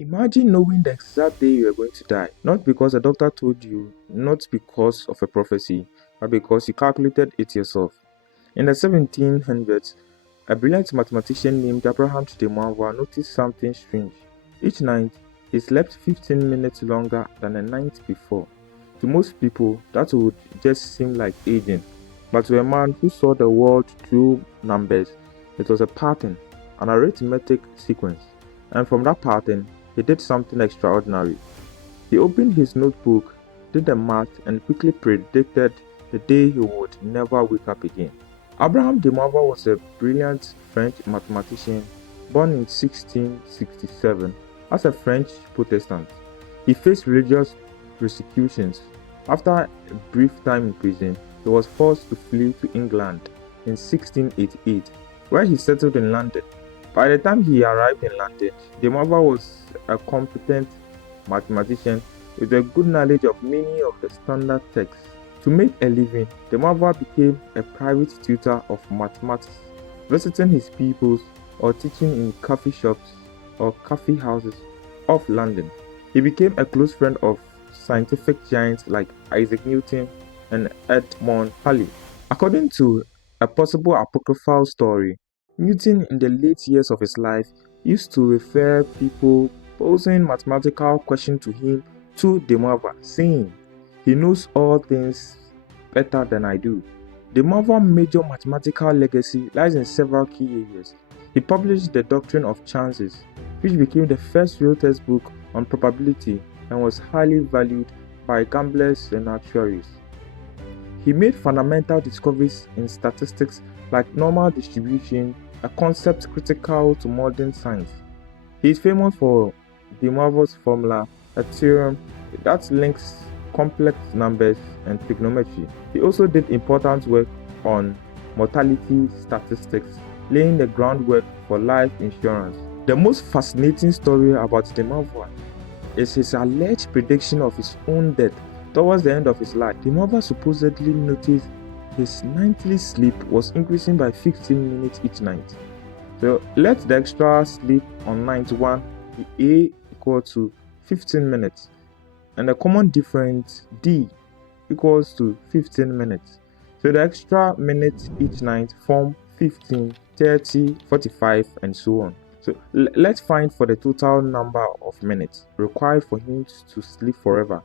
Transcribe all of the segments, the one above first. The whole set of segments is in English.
Imagine knowing the exact day you are going to die, not because a doctor told you, not because of a prophecy, but because you calculated it yourself. In the 1700s, a brilliant mathematician named Abraham de Moivre noticed something strange. Each night, he slept 15 minutes longer than the night before. To most people, that would just seem like aging. But to a man who saw the world through numbers, it was a pattern, an arithmetic sequence. And from that pattern, he did something extraordinary. He opened his notebook, did the math, and quickly predicted the day he would never wake up again. Abraham de Moivre was a brilliant French mathematician born in 1667 as a French Protestant. He faced religious persecutions. After a brief time in prison, he was forced to flee to England in 1688, where he settled in London. By the time he arrived in London, de Moivre was a competent mathematician with a good knowledge of many of the standard texts. To make a living, de Moivre became a private tutor of mathematics, visiting his pupils or teaching in coffee shops or coffee houses of London. He became a close friend of scientific giants like Isaac Newton and Edmund Halley. According to a possible apocryphal story, Newton, in the late years of his life, used to refer people posing mathematical questions to him to de Moivre, saying, "He knows all things better than I do." De Moivre's major mathematical legacy lies in several key areas. He published The Doctrine of Chances, which became the first real textbook on probability and was highly valued by gamblers and actuaries. He made fundamental discoveries in statistics like normal distribution, a concept critical to modern science. He is famous for de Moivre's formula, a theorem that links complex numbers and trigonometry. He also did important work on mortality statistics, laying the groundwork for life insurance. The most fascinating story about de Moivre is his alleged prediction of his own death towards the end of his life. De Moivre supposedly noticed his nightly sleep was increasing by 15 minutes each night. So let the extra sleep on night 1 be A equal to 15 minutes, and the common difference D equals to 15 minutes. So the extra minutes each night form 15, 30, 45, and so on. So let's find for the total number of minutes required for him to sleep forever.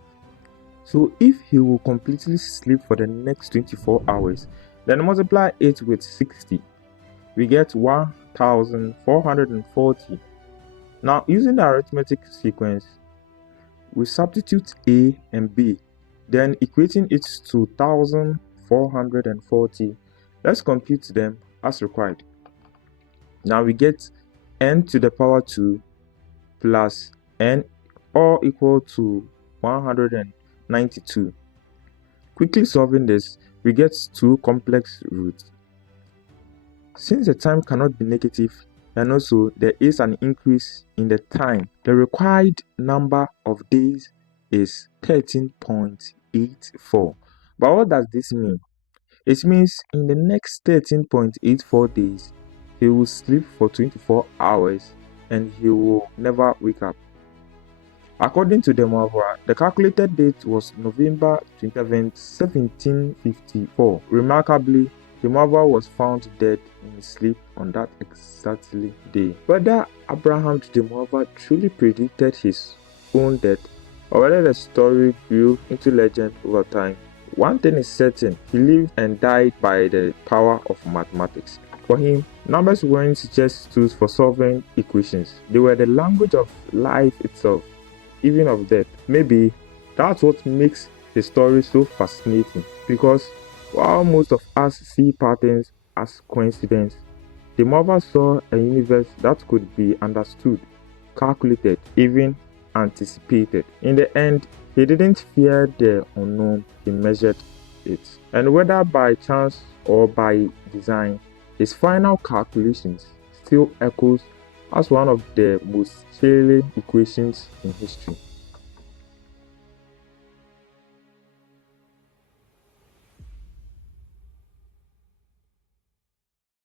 So if he will completely sleep for the next 24 hours, then multiply it with 60. We get 1440. Now, using the arithmetic sequence, we substitute A and B, then equating it to 1440. Let's compute them as required. Now we get n to the power 2 plus n, all equal to 192. Quickly solving this, we get two complex roots. Since the time cannot be negative, and also there is an increase in the time, the required number of days is 13.84. But what does this mean? It means in the next 13.84 days, he will sleep for 24 hours and he will never wake up. According to de Moivre, the calculated date was November 27, 1754. Remarkably, de Moivre was found dead in his sleep on that exactly day. Whether Abraham de Moivre truly predicted his own death, or whether the story grew into legend over time, one thing is certain: he lived and died by the power of mathematics. For him, numbers weren't just tools for solving equations, they were the language of life itself, even of death. Maybe that's what makes his story so fascinating, because while most of us see patterns as coincidence, de Moivre saw a universe that could be understood, calculated, even anticipated. In the end, he didn't fear the unknown, he measured it. And whether by chance or by design, his final calculations still echoes as one of the most chilling equations in history.